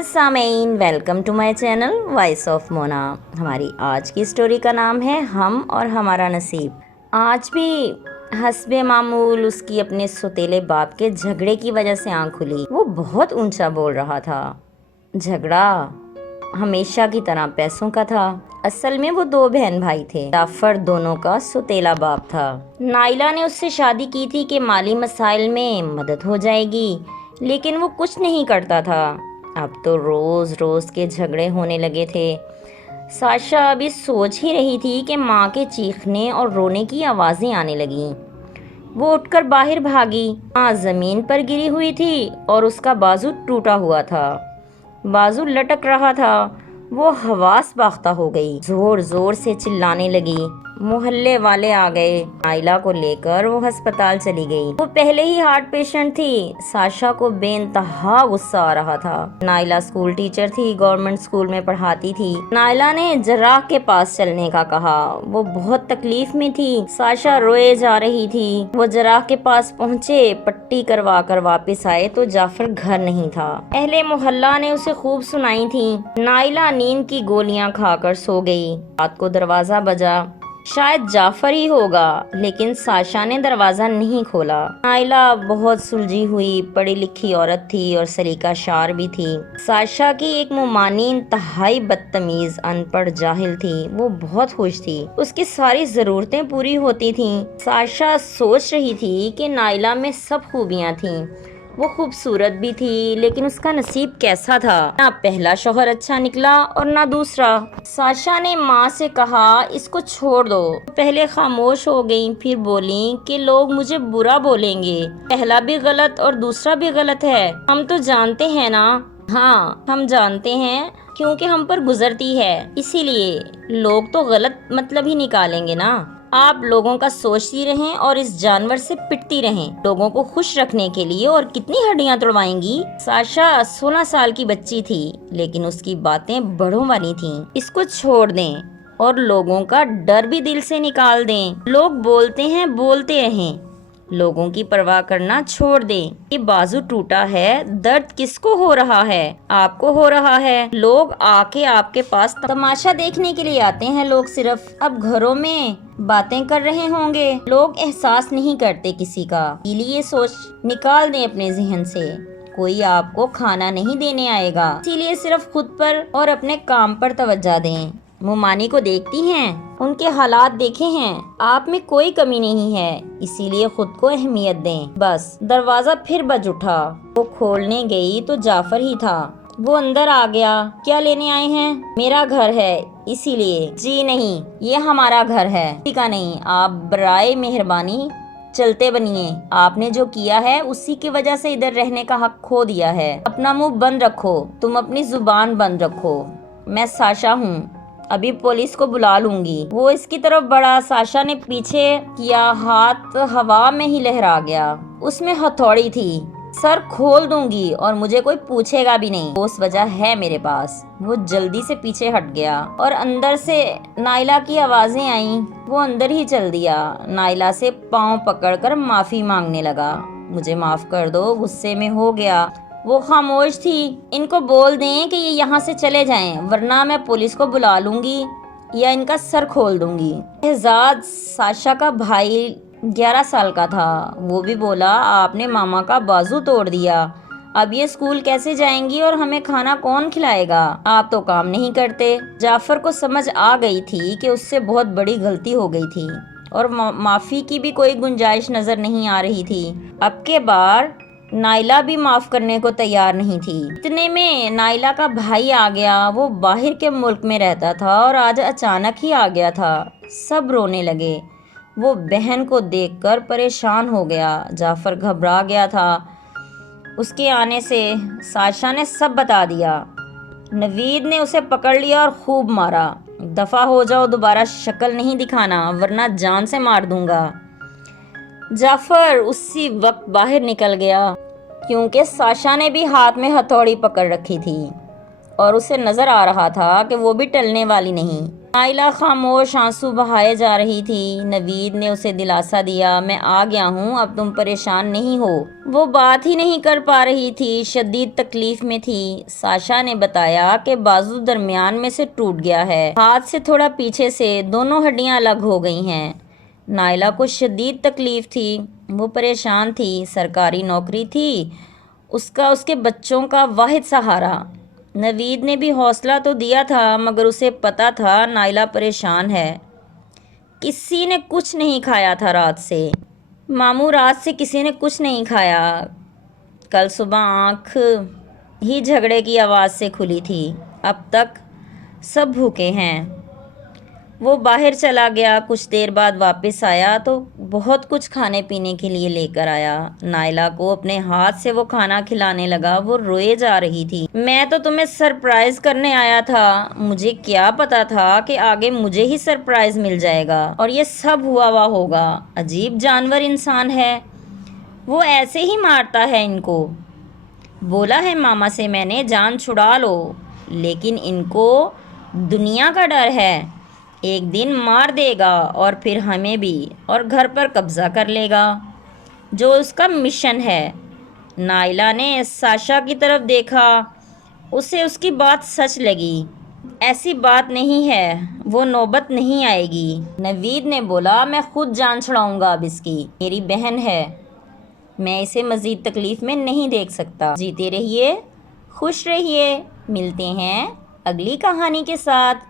سامعین welcome to my channel voice of Mona. ہماری آج کی سٹوری کا نام ہے ہم اور ہمارا نصیب۔ آج بھی حسب معمول اس کی اپنے سوتیلے باپ کے جھگڑے کی وجہ سے آنکھ کھلی۔ وہ بہت اونچا بول رہا تھا۔ جھگڑا ہمیشہ کی طرح پیسوں کا تھا۔ اصل میں وہ دو بہن بھائی تھے۔ جعفر دونوں کا سوتیلا باپ تھا۔ نائلہ نے اس سے شادی کی تھی کہ مالی مسائل میں مدد ہو جائے گی، لیکن وہ کچھ نہیں کرتا تھا۔ اب تو روز روز کے جھگڑے ہونے لگے تھے۔ ساشا ابھی سوچ ہی رہی تھی کہ ماں کے چیخنے اور رونے کی آوازیں آنے لگیں۔ وہ اٹھ کر باہر بھاگی۔ ماں زمین پر گری ہوئی تھی اور اس کا بازو ٹوٹا ہوا تھا۔ بازو لٹک رہا تھا۔ وہ حواس باختہ ہو گئی، زور زور سے چلانے لگی۔ محلے والے آ گئے۔ نائلہ کو لے کر وہ ہسپتال چلی گئی۔ وہ پہلے ہی ہارٹ پیشنٹ تھی۔ ساشا کو بے انتہا غصہ آ رہا تھا۔ نائلہ اسکول ٹیچر تھی، گورنمنٹ اسکول میں پڑھاتی تھی۔ نائلہ نے جراح کے پاس چلنے کا کہا۔ وہ بہت تکلیف میں تھی۔ ساشا روئے جا رہی تھی۔ وہ جراح کے پاس پہنچے، پٹی کروا کر واپس آئے تو جعفر گھر نہیں تھا۔ اہل محلہ نے اسے خوب سنائی تھی۔ نائلہ نیند کی گولیاں کھا کر سو گئی۔ رات کو دروازہ بجا۔ شاید جعفر ہی ہوگا، لیکن ساشا نے دروازہ نہیں کھولا۔ نائلہ بہت سلجھی ہوئی، پڑھی لکھی عورت تھی اور سلیقہ شار بھی تھی۔ ساشا کی ایک ممانی انتہائی بدتمیز ان پڑھ جاہل تھی۔ وہ بہت خوش تھی، اس کی ساری ضرورتیں پوری ہوتی تھیں۔ ساشا سوچ رہی تھی کہ نائلہ میں سب خوبیاں تھیں۔ وہ خوبصورت بھی تھی، لیکن اس کا نصیب کیسا تھا؟ نہ پہلا شوہر اچھا نکلا اور نہ دوسرا۔ ساشا نے ماں سے کہا اس کو چھوڑ دو۔ پہلے خاموش ہو گئیں، پھر بولیں کہ لوگ مجھے برا بولیں گے۔ پہلا بھی غلط اور دوسرا بھی غلط ہے۔ ہم تو جانتے ہیں نا۔ ہاں ہم جانتے ہیں، کیونکہ ہم پر گزرتی ہے، اسی لیے لوگ تو غلط مطلب ہی نکالیں گے نا۔ آپ لوگوں کا سوچتی رہیں اور اس جانور سے پٹتی رہیں۔ لوگوں کو خوش رکھنے کے لیے اور کتنی ہڈیاں توڑوائیں گی۔ ساشا 16 سال کی بچی تھی، لیکن اس کی باتیں بڑوں والی تھیں۔ اس کو چھوڑ دیں اور لوگوں کا ڈر بھی دل سے نکال دیں۔ لوگ بولتے ہیں، بولتے رہیں، لوگوں کی پرواہ کرنا چھوڑ دیں۔ یہ بازو ٹوٹا ہے، درد کس کو ہو رہا ہے؟ آپ کو ہو رہا ہے۔ لوگ آ کے آپ کے پاس تماشا دیکھنے کے لیے آتے ہیں۔ لوگ صرف اب گھروں میں باتیں کر رہے ہوں گے۔ لوگ احساس نہیں کرتے کسی کا۔ اسی لیے سوچ نکال دیں اپنے ذہن سے۔ کوئی آپ کو کھانا نہیں دینے آئے گا، اسی لیے صرف خود پر اور اپنے کام پر توجہ دیں۔ مومانی کو دیکھتی ہیں، ان کے حالات دیکھے ہیں، آپ میں کوئی کمی نہیں ہے، اسی لیے خود کو اہمیت دیں۔ بس دروازہ پھر بج اٹھا۔ وہ کھولنے گئی تو جعفر ہی تھا۔ وہ اندر آ گیا۔ کیا لینے آئے ہیں؟ میرا گھر ہے، اسی لیے۔ جی نہیں، یہ ہمارا گھر ہے، کسی کا نہیں۔ آپ برائے مہربانی چلتے بنیے۔ آپ نے جو کیا ہے اسی کی وجہ سے ادھر رہنے کا حق کھو دیا ہے۔ اپنا منہ بند رکھو، تم اپنی زبان بند رکھو۔ میں ساشا ہوں، ابھی پولیس کو بلا لوں گی۔ وہ اس کی طرف بڑھا۔ ساشا نے پیچھے کیا، ہاتھ ہوا میں ہی لہرا گیا۔ اس میں ہتھوڑی تھی۔ سر کھول دوں گی اور مجھے کوئی پوچھے گا بھی نہیں، ٹھوس وجہ ہے میرے پاس۔ وہ جلدی سے پیچھے ہٹ گیا اور اندر سے نائلہ کی آوازیں آئیں۔ وہ اندر ہی چل دیا۔ نائلہ سے پاؤں پکڑ کر معافی مانگنے لگا۔ مجھے معاف کر دو، غصے میں ہو گیا۔ وہ خاموش تھی۔ ان کو بول دیں کہ یہ یہاں سے چلے جائیں، ورنہ میں پولیس کو بلا لوں گی یا ان کا سر کھول دوں گی۔ شہزاد ساشا کا بھائی 11 سال کا تھا۔ وہ بھی بولا، آپ نے ماما کا بازو توڑ دیا، اب یہ اسکول کیسے جائیں گی اور ہمیں کھانا کون کھلائے گا؟ آپ تو کام نہیں کرتے۔ جعفر کو سمجھ آ گئی تھی کہ اس سے بہت بڑی غلطی ہو گئی تھی اور معافی کی بھی کوئی گنجائش نظر نہیں آ رہی تھی۔ اب کے بار نائلہ بھی معاف کرنے کو تیار نہیں تھی۔ اتنے میں نائلہ کا بھائی آ گیا۔ وہ باہر کے ملک میں رہتا تھا اور آج اچانک ہی آ گیا تھا۔ سب رونے لگے۔ وہ بہن کو دیکھ کر پریشان ہو گیا۔ جعفر گھبرا گیا تھا اس کے آنے سے۔ ساشا نے سب بتا دیا۔ نوید نے اسے پکڑ لیا اور خوب مارا۔ دفع ہو جاؤ، دوبارہ شکل نہیں دکھانا ورنہ جان سے مار دوں گا۔ جعفر اسی وقت باہر نکل گیا، کیونکہ ساشا نے بھی ہاتھ میں ہتھوڑی پکڑ رکھی تھی اور اسے نظر آ رہا تھا کہ وہ بھی ٹلنے والی نہیں۔ نائلہ خاموش آنسو بہائے جا رہی تھی۔ نوید نے اسے دلاسا دیا، میں آ گیا ہوں، اب تم پریشان نہیں ہو۔ وہ بات ہی نہیں کر پا رہی تھی، شدید تکلیف میں تھی۔ ساشا نے بتایا کہ بازو درمیان میں سے ٹوٹ گیا ہے، ہاتھ سے تھوڑا پیچھے سے دونوں ہڈیاں الگ ہو گئی ہیں۔ نائلہ کو شدید تکلیف تھی، وہ پریشان تھی، سرکاری نوکری تھی اس کے بچوں کا واحد سہارا۔ نوید نے بھی حوصلہ تو دیا تھا، مگر اسے پتا تھا نائلہ پریشان ہے۔ کسی نے کچھ نہیں کھایا تھا رات سے، ماموں رات سے کسی نے کچھ نہیں کھایا۔ کل صبح آنکھ ہی جھگڑے کی آواز سے کھلی تھی، اب تک سب بھوکے ہیں۔ وہ باہر چلا گیا، کچھ دیر بعد واپس آیا تو بہت کچھ کھانے پینے کے لیے لے کر آیا۔ نائلہ کو اپنے ہاتھ سے وہ کھانا کھلانے لگا، وہ روئے جا رہی تھی۔ میں تو تمہیں سرپرائز کرنے آیا تھا، مجھے کیا پتا تھا کہ آگے مجھے ہی سرپرائز مل جائے گا اور یہ سب ہوا ہوگا۔ عجیب جانور انسان ہے، وہ ایسے ہی مارتا ہے ان کو۔ بولا ہے ماما سے میں نے جان چھڑا لو، لیکن ان کو دنیا کا ڈر ہے، ایک دن مار دے گا اور پھر ہمیں بھی، اور گھر پر قبضہ کر لے گا، جو اس کا مشن ہے۔ نائلہ نے ساشا کی طرف دیکھا، اسے اس کی بات سچ لگی۔ ایسی بات نہیں ہے، وہ نوبت نہیں آئے گی۔ نوید نے بولا میں خود جان چھڑاؤں گا اب اس کی، میری بہن ہے، میں اسے مزید تکلیف میں نہیں دیکھ سکتا۔ جیتے رہیے، خوش رہیے، ملتے ہیں اگلی کہانی کے ساتھ۔